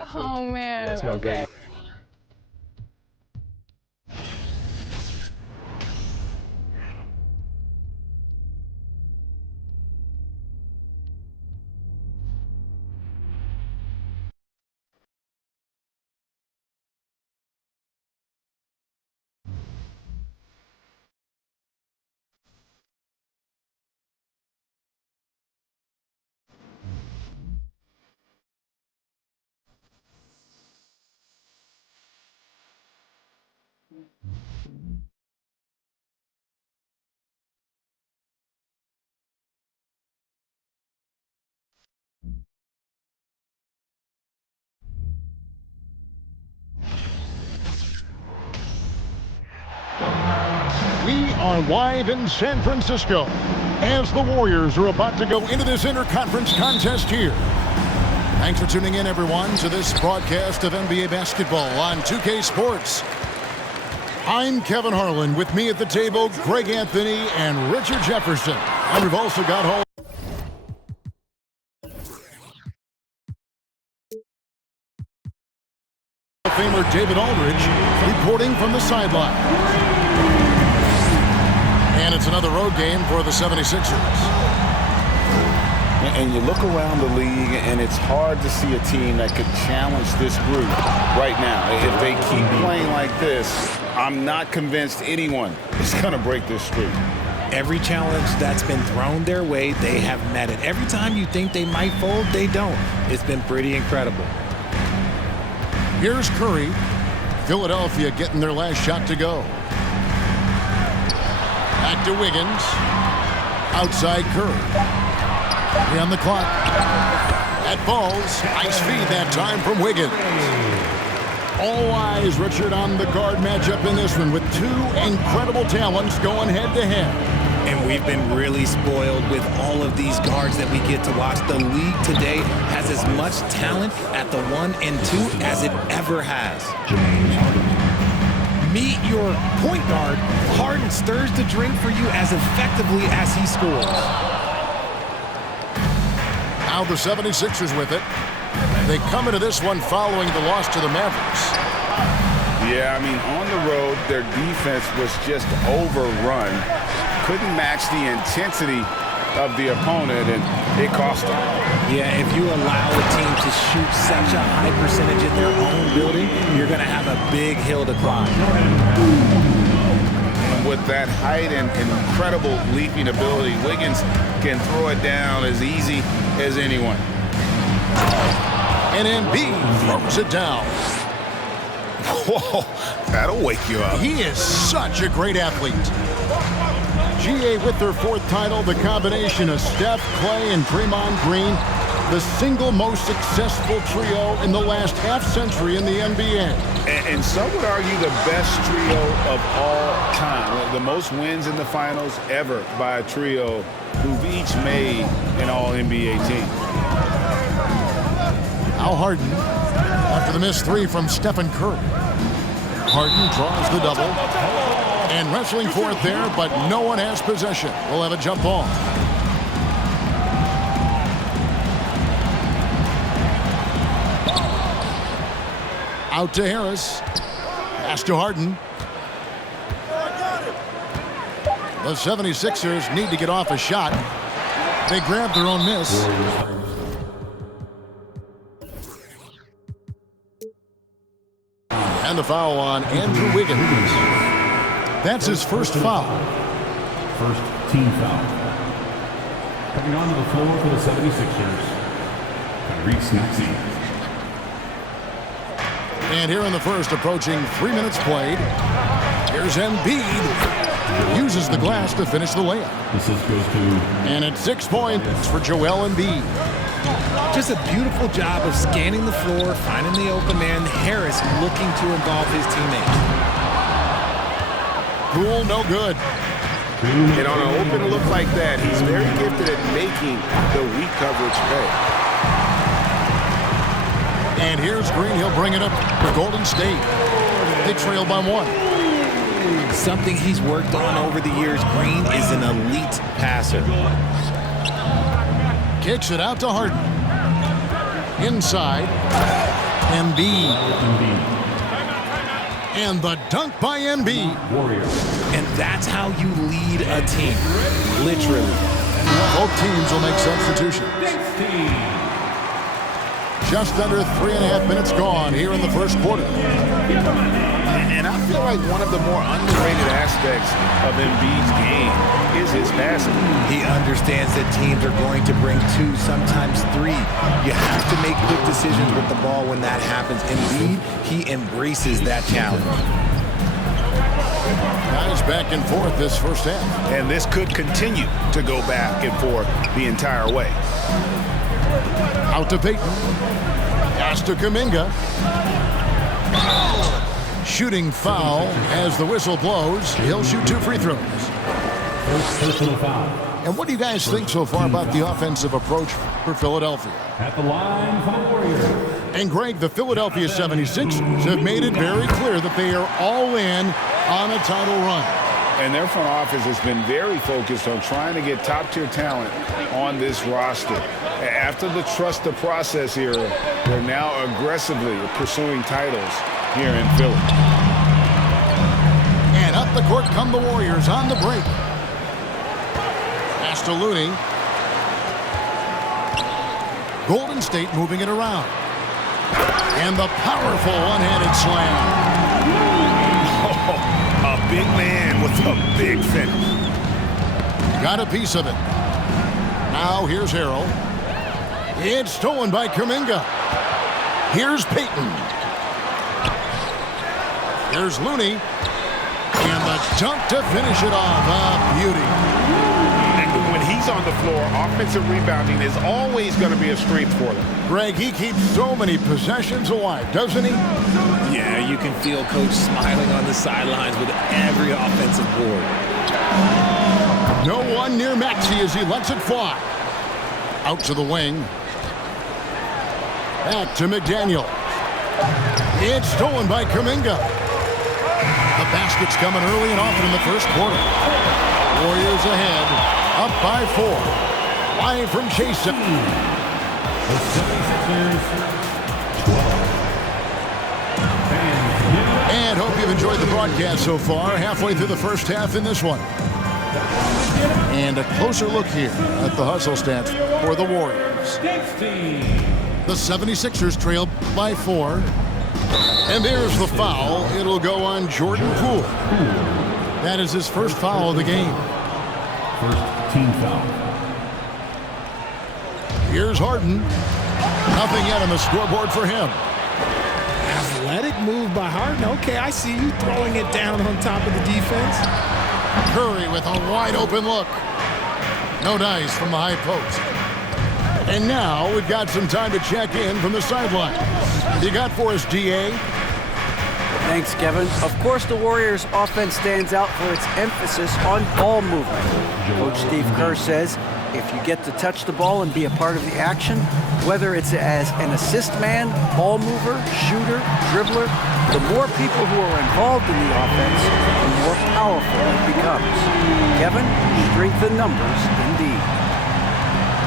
Oh man. That's no good. We are live in San Francisco as the Warriors are about to go into this interconference contest here. Thanks for tuning in, everyone, to this broadcast of NBA basketball on 2K Sports. I'm Kevin Harlan. With me at the table, Greg Anthony and Richard Jefferson. And we've also got Hall of Famer David Aldridge reporting from the sideline. And it's another road game for the 76ers. And you look around the league, and it's hard to see a team that could challenge this group right now. If they keep playing like this, I'm not convinced anyone is going to break this streak. Every challenge that's been thrown their way, they have met it. Every time you think they might fold, they don't. It's been pretty incredible. Here's Curry. Philadelphia getting their last shot to go. Back to Wiggins. Outside Curry. On the clock. That falls. Nice feed that time from Wiggins. All eyes, Richard, on the guard matchup in this one with two incredible talents going head-to-head. And we've been really spoiled with all of these guards that we get to watch. The league today has as much talent at the 1 and 2 as it ever has. Meet your point guard. Harden stirs the drink for you as effectively as he scores. Now the 76ers with it. They come into this one following the loss to the Mavericks. Yeah, I mean, on the road, their defense was just overrun. Couldn't match the intensity of the opponent, and it cost them. Yeah, if you allow a team to shoot such a high percentage in their own building, you're going to have a big hill to climb. With that height and incredible leaping ability, Wiggins can throw it down as easy as anyone. And Embiid throws it down. Whoa, that'll wake you up. He is such a great athlete. GA with their fourth title, the combination of Steph, Clay, and Draymond Green, the single most successful trio in the last half-century in the NBA. And some would argue the best trio of all time. The most wins in the finals ever by a trio who've each made an All-NBA team. Al Harden, after the missed three from Stephen Curry. Harden draws the double. And wrestling for it there, but no one has possession. We'll have a jump ball. Out to Harris. Pass to Harden. The 76ers need to get off a shot. They grab their own miss. And the foul on Andrew Wiggins. That's his first foul. First team foul. Coming onto the floor for the 76ers, Tyrese Maxey. And here in the first, approaching 3 minutes played. Here's Embiid. Uses the glass to finish the layup. Assist goes to... And it's 6 points for Joel Embiid. Just a beautiful job of scanning the floor, finding the open man. Harris looking to involve his teammates. Cool, no good. And on an open look like that, he's very gifted at making the weak coverage pay. And here's Green. He'll bring it up for Golden State. They trail by 1. Something he's worked on over the years. Green is an elite passer. Kicks it out to Harden. Inside. Embiid. Embiid. And the dunk by Embiid. Warriors. And that's how you lead a team, literally. Both teams will make substitutions. Just under 3.5 minutes gone here in the first quarter. And I feel like one of the more underrated aspects of Embiid's game is his passing. He understands that teams are going to bring 2, sometimes 3. You have to make quick decisions with the ball when that happens. Embiid, he embraces that challenge. Guys back and forth this first half. And this could continue to go back and forth the entire way. Out to Payton. Pass to Kuminga. Shooting foul as the whistle blows. He'll shoot 2 free throws. First personal foul. And what do you guys think so far about the offensive approach for Philadelphia? At the line for the Warriors. And Greg, the Philadelphia 76ers have made it very clear that they are all in on a title run. And their front office has been very focused on trying to get top-tier talent on this roster. After the trust the process era, they're now aggressively pursuing titles here in Philly. And up the court come the Warriors on the break. Pass to Looney. Golden State moving it around. And the powerful one-handed slam. A big man with a big finish. Got a piece of it. Now here's Harrell. It's stolen by Kuminga. Here's Payton. There's Looney. And the dunk to finish it off. A beauty. And when he's on the floor, offensive rebounding is always going to be a strength for them. Greg, he keeps so many possessions alive, doesn't he? Yeah, you can feel Coach smiling on the sidelines with every offensive board. No one near Maxey as he lets it fly. Out to the wing. Back to McDaniel. It's stolen by Kuminga. The basket's coming early and often in the first quarter. Warriors ahead, up by 4. Live from Chase. The 76ers, 12. And hope you've enjoyed the broadcast so far. Halfway through the first half in this one. And a closer look here at the hustle stats for the Warriors. The 76ers trail by 4. And there's the foul. It'll go on Jordan Poole. That is his first foul of the game. First team foul. Here's Harden. Nothing yet on the scoreboard for him. Athletic move by Harden. Okay, I see you throwing it down on top of the defense. Curry with a wide open look. No dice from the high post. And now we've got some time to check in from the sideline. You got for us, DA? Thanks, Kevin. Of course, the Warriors' offense stands out for its emphasis on ball movement. Coach Steve Kerr says, if you get to touch the ball and be a part of the action, whether it's as an assist man, ball mover, shooter, dribbler, the more people who are involved in the offense, the more powerful it becomes. Kevin, strength in numbers, indeed.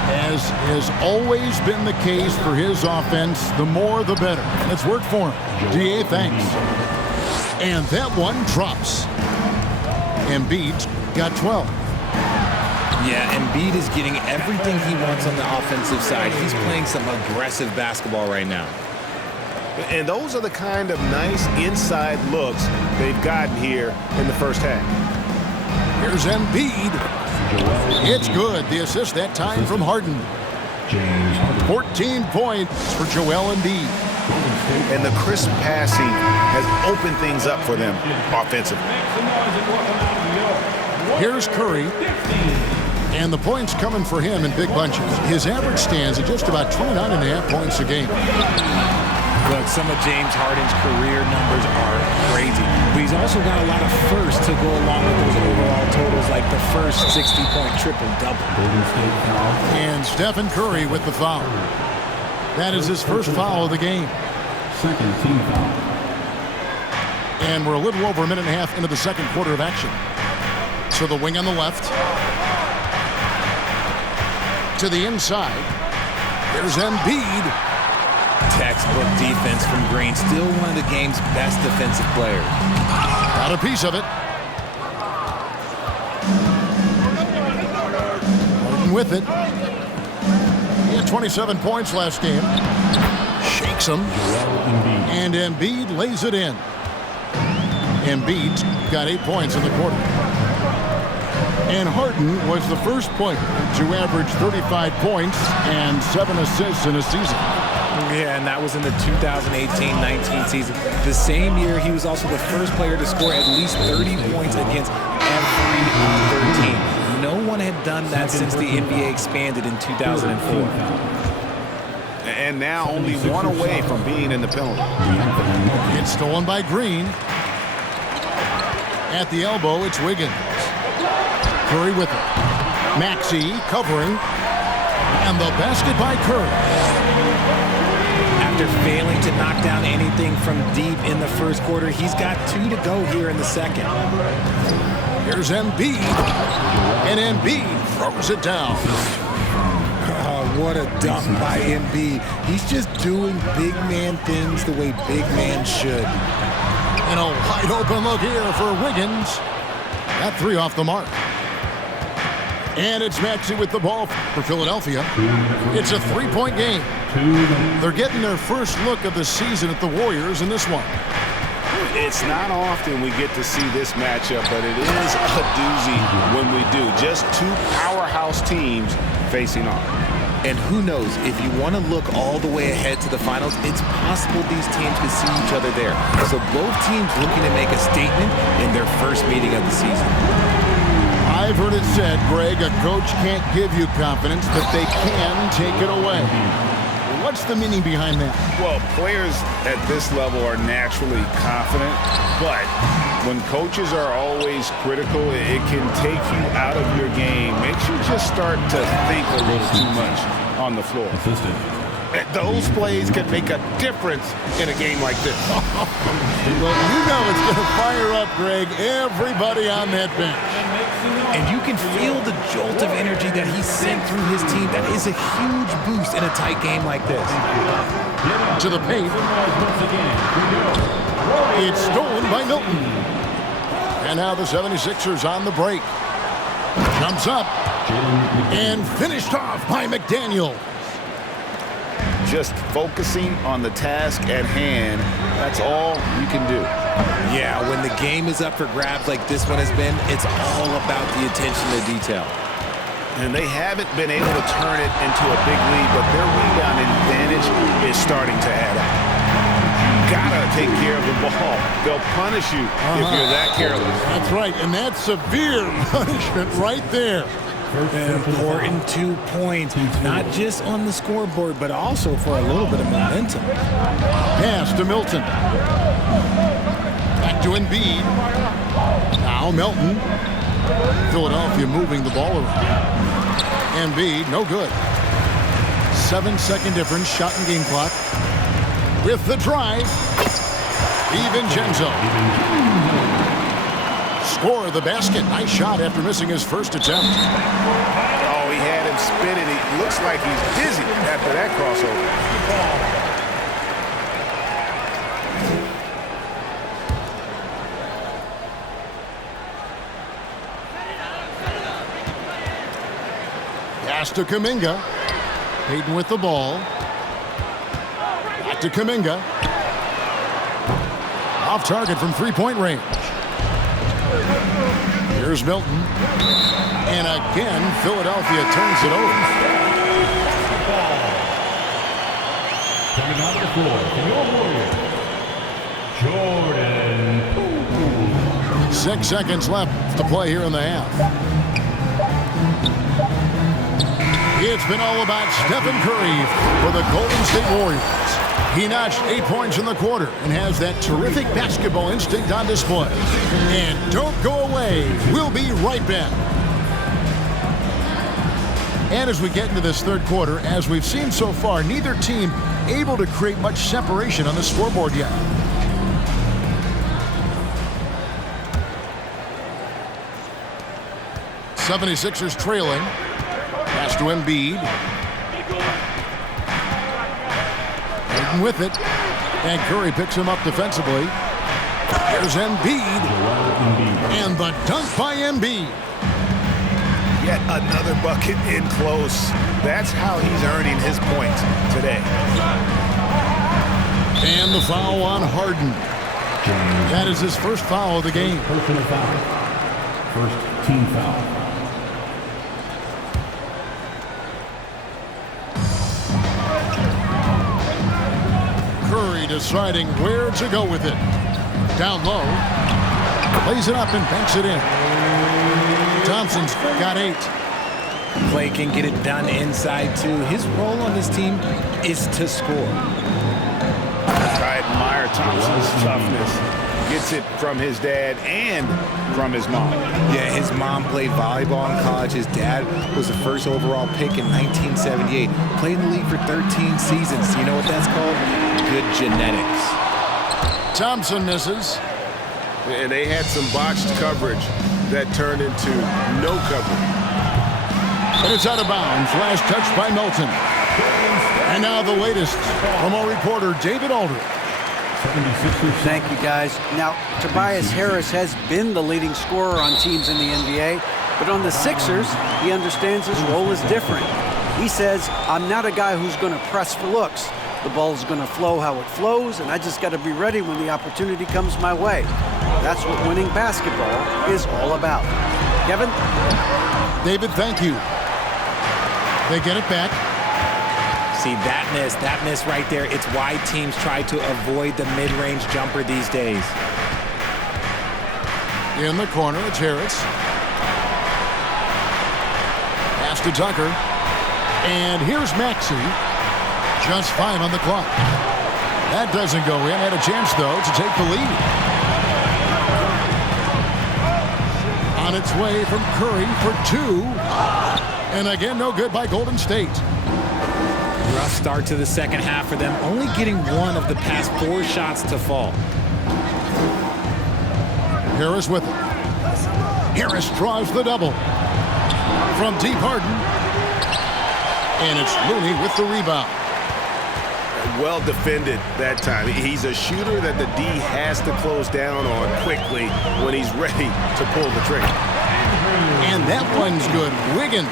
As has always been the case for his offense, the more the better. Let's work for him. DA, thanks. And that one drops. Embiid's got 12. Yeah, Embiid is getting everything he wants on the offensive side. He's playing some aggressive basketball right now. And those are the kind of nice inside looks they've gotten here in the first half. Here's Embiid. It's good. The assist that time from Harden. 14 points for Joel Embiid. And the crisp passing has opened things up for them offensively. Here's Curry. And the points coming for him in big bunches. His average stands at just about 29.5 points a game. Look, some of James Harden's career numbers are crazy. But he's also got a lot of firsts to go along with those overall totals, like the first 60-point triple-double. And Stephen Curry with the foul. That is his first foul of the game. Second team foul. And we're a little over a minute and a half into the second quarter of action. To the wing on the left. To the inside. There's Embiid. Textbook defense from Green. Still one of the game's best defensive players. Got a piece of it. Harden with it. He had 27 points last game. Shakes him. And Embiid lays it in. Embiid got 8 points in the quarter. And Harden was the first player to average 35 points and 7 assists in a season. Yeah, and that was in the 2018-19 season. The same year, he was also the first player to score at least 30 points against every other team. No one had done that since the NBA expanded in 2004. And now only one away from being in the penalty. It's stolen by Green. At the elbow, it's Wiggins. Curry with it. Maxey covering. And the basket by Curry. After failing to knock down anything from deep in the first quarter, he's got 2 to go here in the second. Here's Embiid. And Embiid throws it down. What a dunk by Embiid. He's just doing big man things the way big man should. And a wide open look here for Wiggins. That 3 off the mark. And it's Maxey with the ball for Philadelphia. It's a 3-point game. They're getting their first look of the season at the Warriors in this one. It's not often we get to see this matchup, but it is a doozy when we do. Just 2 powerhouse teams facing off. And who knows, if you want to look all the way ahead to the finals, it's possible these teams could see each other there. So both teams looking to make a statement in their first meeting of the season. I've heard it said, Greg, a coach can't give you confidence, but they can take it away. What's the meaning behind that? Well, players at this level are naturally confident, but when coaches are always critical, it can take you out of your game. Makes you just start to think a little too much on the floor. Those plays can make a difference in a game like this. Well, you know it's going to fire up, Greg, everybody on that bench. And you can feel the jolt of energy that he sent through his team. That is a huge boost in a tight game like this. To the paint. It's stolen by Milton. And now the 76ers on the break. Jumps up. And finished off by McDaniel. Just focusing on the task at hand, that's all you can do. Yeah, when the game is up for grabs like this one has been, it's all about the attention to detail. And they haven't been able to turn it into a big lead, but their rebounding advantage is starting to add up. Gotta take care of the ball. They'll punish you if you're that careless. That's right, and that's severe punishment right there. An important 2 points, not just on the scoreboard, but also for a little bit of momentum. Pass to Milton. Back to Embiid. Now Milton. Philadelphia moving the ball around. Embiid, no good. 7-second difference, shot and game clock. With the drive, DiVincenzo. Score the basket. Nice shot after missing his first attempt. Oh, he had him spinning. He looks like he's dizzy after that crossover. Pass to Kuminga. Payton with the ball. Back to Kuminga. Off target from 3-point range. Here's Milton. And again, Philadelphia turns it over. Coming onto the floor for your Warriors, Jordan. 6 seconds left to play here in the half. It's been all about Stephen Curry for the Golden State Warriors. He notched 8 points in the quarter and has that terrific basketball instinct on display. And don't go away. We'll be right back. And as we get into this third quarter, as we've seen so far, neither team able to create much separation on the scoreboard yet. '76ers trailing. Pass to Embiid. Harden with it. And Curry picks him up defensively. Here's Embiid. And the dunk by Embiid. Yet another bucket in close. That's how he's earning his points today. And the foul on Harden. That is his first foul of the game. Personal foul. First team foul. Curry deciding where to go with it. Down low. Lays it up and banks it in. Thompson's got 8. Klay can get it done inside, too. His role on this team is to score. I admire Thompson's toughness. Gets it from his dad and from his mom. Yeah, his mom played volleyball in college. His dad was the first overall pick in 1978. Played in the league for 13 seasons. You know what that's called? Good genetics. Thompson misses. And they had some botched coverage that turned into no coverage. And it's out of bounds. Last touch by Melton. And now the latest from our reporter, David Aldridge. Thank you, guys. Now, Tobias Harris has been the leading scorer on teams in the NBA, but on the Sixers, he understands his role is different. He says, I'm not a guy who's going to press for looks. The ball's going to flow how it flows, and I just got to be ready when the opportunity comes my way. That's what winning basketball is all about. Kevin? David, thank you. They get it back. See, that miss right there, it's why teams try to avoid the mid-range jumper these days. In the corner, it's Harris. Pass to Tucker. And here's Maxey. Just 5 on the clock. That doesn't go in. Had a chance, though, to take the lead. On its way from Curry for 2. And again, no good by Golden State. Rough start to the second half for them, only getting 1 of the past 4 shots to fall. Harris with it. Harris draws the double. From deep, Harden. And it's Looney with the rebound. Well defended that time. He's a shooter that the D has to close down on quickly when he's ready to pull the trigger. And that one's good. Wiggins.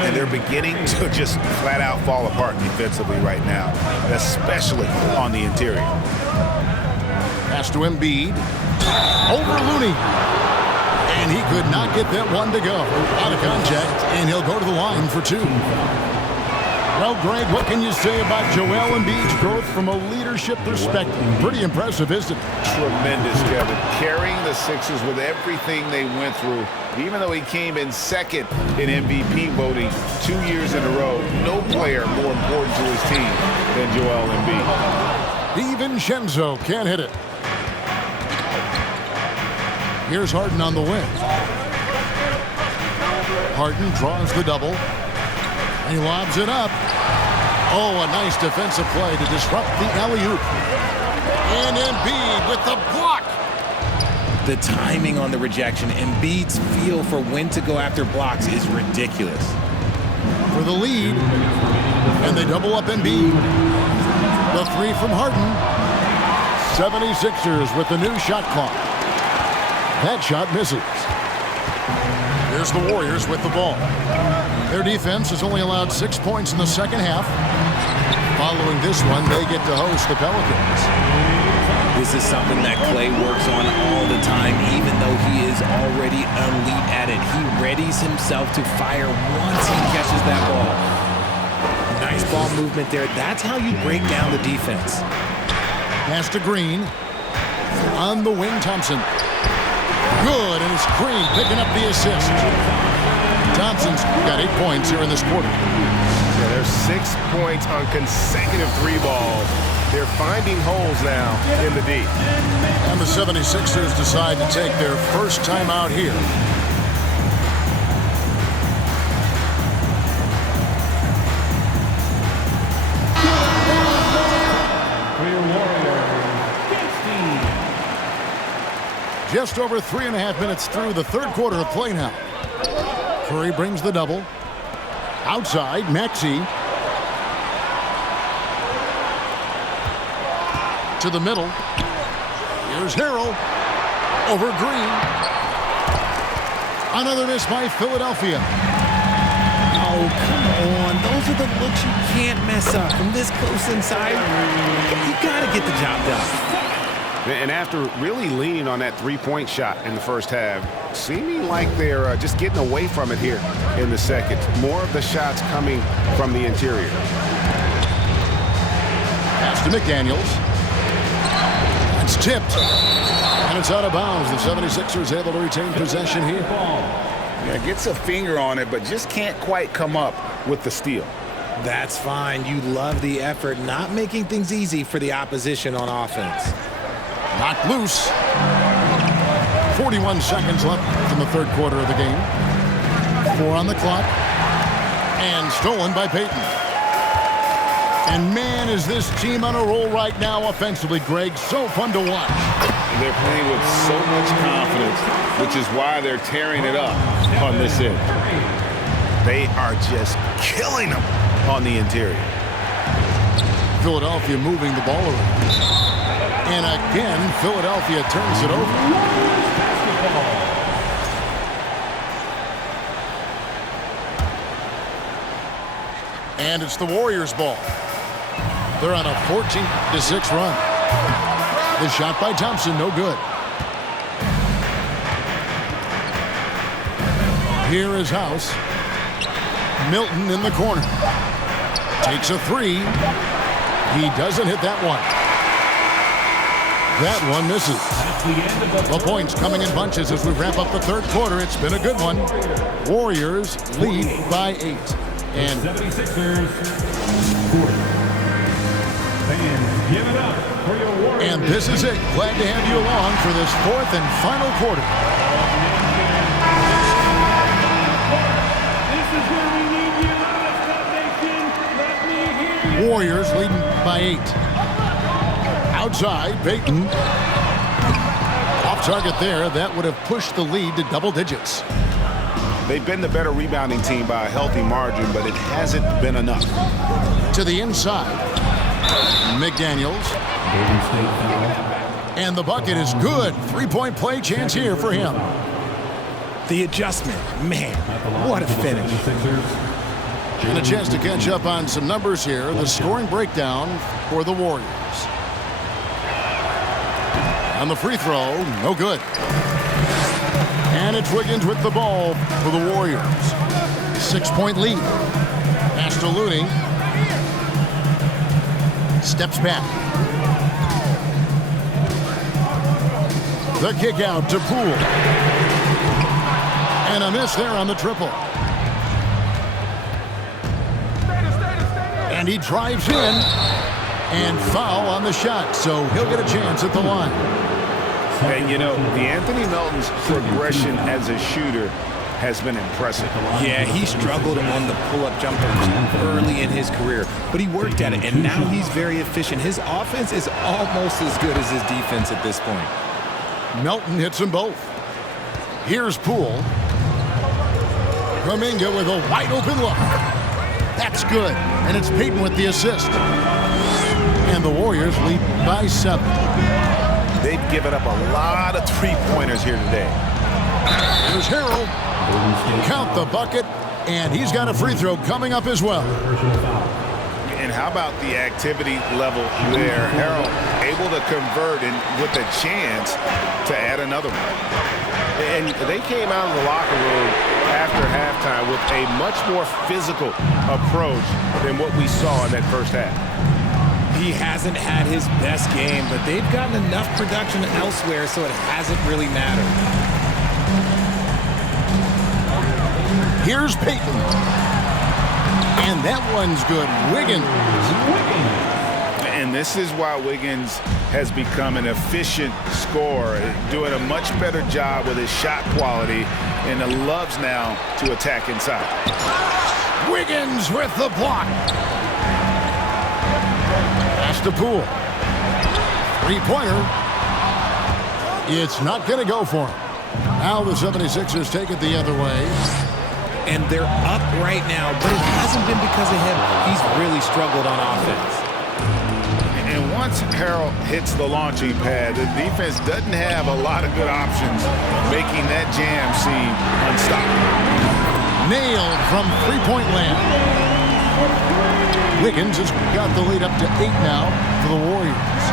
And they're beginning to just flat out fall apart defensively right now, especially on the interior. Pass to Embiid. Over Looney. And he could not get that one to go. Out of contact, and he'll go to the line for 2. Well, Greg, what can you say about Joel Embiid's growth from a leadership perspective? Pretty impressive, isn't it? Tremendous, Kevin. Carrying the Sixers with everything they went through. Even though he came in second in MVP voting 2 years in a row, no player more important to his team than Joel Embiid. DiVincenzo can't hit it. Here's Harden on the wing. Harden draws the double. He lobs it up. Oh, a nice defensive play to disrupt the alley-oop. And Embiid with the block. The timing on the rejection, Embiid's feel for when to go after blocks is ridiculous. For the lead. And they double up Embiid. The 3 from Harden. 76ers with the new shot clock. That shot misses. Here's the Warriors with the ball. Their defense has only allowed 6 points in the second half. Following this one, they get to host the Pelicans. This is something that Klay works on all the time, even though he is already elite at it. He readies himself to fire once he catches that ball. Nice ball movement there. That's how you break down the defense. Pass to Green. On the wing, Thompson. Good, and it's Green picking up the assist. Thompson's got 8 points here in this quarter. Yeah, there's 6 points on consecutive 3 balls. They're finding holes now in the D. And the 76ers decide to take their first time out here. Just over 3.5 minutes through the third quarter of play now. Curry brings the double. Outside, Maxey. To the middle. Here's Harrell. Over Green. Another miss by Philadelphia. Oh, come on. Those are the looks you can't mess up. From this close inside, you got to get the job done. And after really leaning on that three-point shot in the first half, seeming like they're just getting away from it here in the second. More of the shots coming from the interior. Pass to McDaniels. It's tipped. And it's out of bounds. The 76ers able to retain possession here. Yeah, gets a finger on it, but just can't quite come up with the steal. That's fine. You love the effort, not making things easy for the opposition on offense. Knocked loose. 41 seconds left in the third quarter of the game. 4 on the clock. And stolen by Payton. And man, is this team on a roll right now offensively, Greg. So fun to watch. They're playing with so much confidence, which is why they're tearing it up on this end. They are just killing them on the interior. Philadelphia moving the ball around. And again, Philadelphia turns it over. And it's the Warriors' ball. They're on a 14-6 run. The shot by Thompson, no good. Here is House. Milton in the corner. Takes a three. He doesn't hit that one. That one misses. The points coming in bunches as we wrap up the third quarter. It's been a good one. Warriors lead by 8. And 76ers. Fans, give it up for your Warriors. And this is it. Glad to have you along for this fourth and final quarter. This is where we need you, Nation. Let me hear you. Warriors leading by 8. Outside, Payton. Off target there. That would have pushed the lead to double digits. They've been the better rebounding team by a healthy margin, but it hasn't been enough. To the inside. McDaniels. And the bucket is good. Three-point play chance here for him. The adjustment. Man, what a finish. And a chance to catch up on some numbers here. The scoring breakdown for the Warriors. On the free throw, no good. And it's Wiggins with the ball for the Warriors. 6-point lead. Pass to Looney. Steps back. The kick out to Poole. And a miss there on the triple. And he drives in. And foul on the shot, so he'll get a chance at the line. And, you know, the Anthony Melton's progression as a shooter has been impressive. Yeah, he struggled on the pull-up jumpers early in his career, but he worked at it, and now he's very efficient. His offense is almost as good as his defense at this point. Melton hits them both. Here's Poole. Kuminga with a wide-open look. That's good, and it's Payton with the assist. And the Warriors lead by 7. They've given up a lot of three-pointers here today. Here's Harrell. Count the bucket, and he's got a free throw coming up as well. And how about the activity level there? Harrell able to convert and with a chance to add another one. And they came out of the locker room after halftime with a much more physical approach than what we saw in that first half. He hasn't had his best game, but they've gotten enough production elsewhere, so it hasn't really mattered. Here's Payton. And that one's good. Wiggins. And this is why Wiggins has become an efficient scorer, doing a much better job with his shot quality, and loves now to attack inside. Wiggins with the block. Pass to Poole. Three-pointer. It's not going to go for him. Now the 76ers take it the other way. And they're up right now, but it hasn't been because of him. He's really struggled on offense. And And once Harrell hits the launching pad, the defense doesn't have a lot of good options, making that jam seem unstoppable. Nailed from three-point land. Wiggins has got the lead up to 8 now for the Warriors.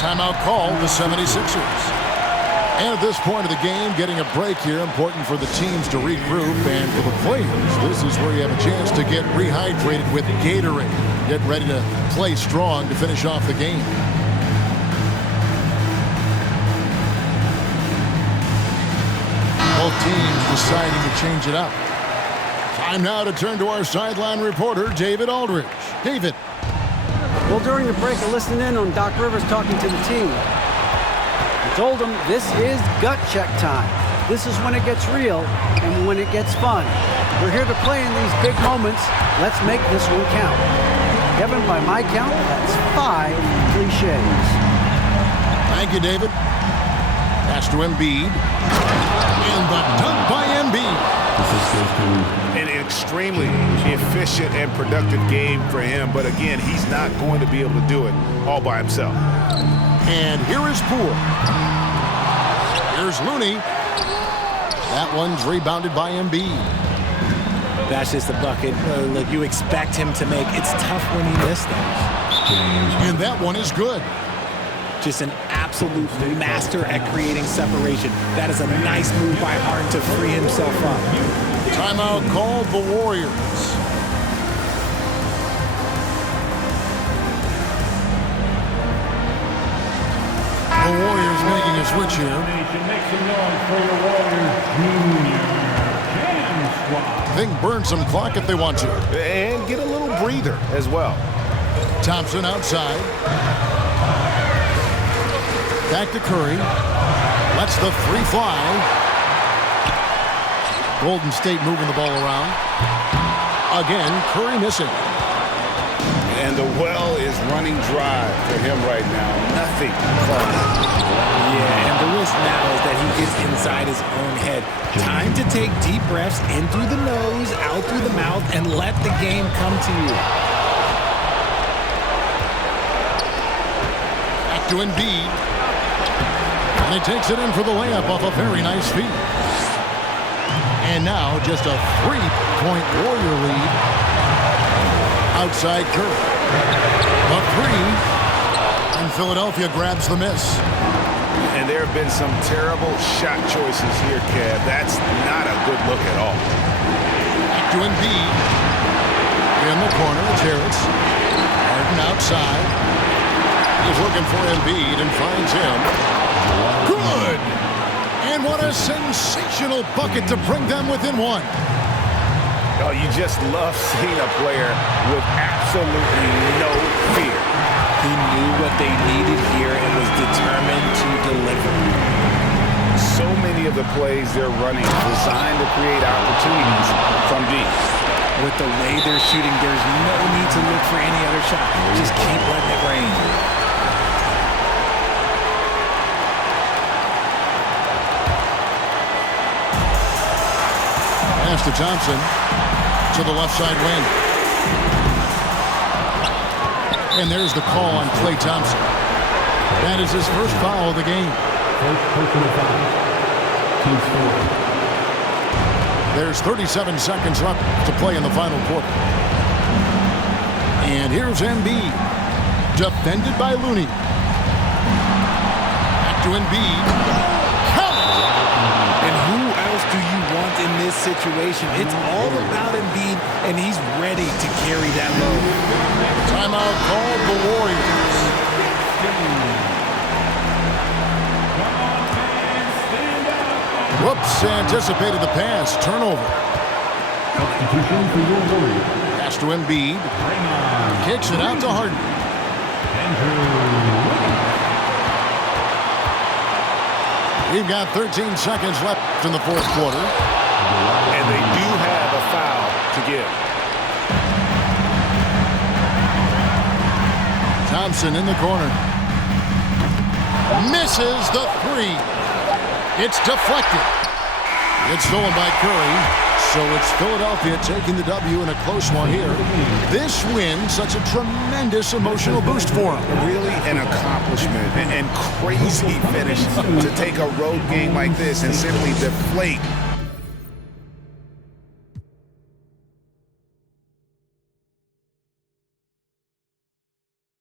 Timeout called the 76ers. And at this point of the game, getting a break here, important for the teams to regroup. And for the players, this is where you have a chance to get rehydrated with Gatorade. Get ready to play strong to finish off the game. Both teams deciding to change it up. Time now to turn to our sideline reporter, David Aldridge. David. Well, during the break, I listened in on Doc Rivers talking to the team. He told them this is gut check time. This is when it gets real and when it gets fun. We're here to play in these big moments. Let's make this one count. Kevin, by my count, that's 5 cliches. Thank you, David. Pass to Embiid. And the dunk by Embiid. An extremely efficient and productive game for him, but again, he's not going to be able to do it all by himself. And here is Poole. Here's Looney. That one's rebounded by Embiid. That's just a bucket like you expect him to make. It's tough when he missed those. And that one is good. Just an absolute master at creating separation. That is a nice move by Harden to free himself up. Timeout called the Warriors. The Warriors making a switch here. Make some noise for your Warriors Junior Jam Squad. They can burn some clock if they want to. And get a little breather as well. Thompson outside. Back to Curry. Lets the three fly. Golden State moving the ball around. Again, Curry missing. And the well is running dry for him right now. Nothing. Yeah, and the risk now is that he gets inside his own head. Time to take deep breaths in through the nose, out through the mouth, and let the game come to you. Back to Embiid. And he takes it in for the layup off a very nice feed. And now just a 3-point Warrior lead. Outside Curry. A three. And Philadelphia grabs the miss. And there have been some terrible shot choices here, Kev. That's not a good look at all. Back to Embiid. In the corner, it's Harris. Harden outside. He's looking for Embiid and finds him. Good! And what a sensational bucket to bring them within one. Oh, you just love seeing a player with absolutely no fear. He knew what they needed here and was determined to deliver. So many of the plays they're running designed to create opportunities from deep. With the way they're shooting, there's no need to look for any other shot. Just keep letting it rain. Pass to Thompson to the left side wing. And there's the call on Klay Thompson. That is his first foul of the game. First personal foul. Team's foul. There's 37 seconds left to play in the final quarter. And here's Embiid. Defended by Looney. Back to Embiid. And who else do you want in this situation? It's all about Embiid, and he's ready to carry that load. Timeout called the Warriors. Whoops, anticipated the pass. Turnover. Substitution for your Warriors. Pass to Embiid. Kicks it out to Harden. We've got 13 seconds left in the fourth quarter. And they do have a foul to give. Thompson in the corner. Misses the three. It's deflected. It's stolen by Curry. So it's Philadelphia taking the W in a close one here. This win, such a tremendous emotional boost for them. Really an accomplishment and crazy finish to take a road game like this and simply deflate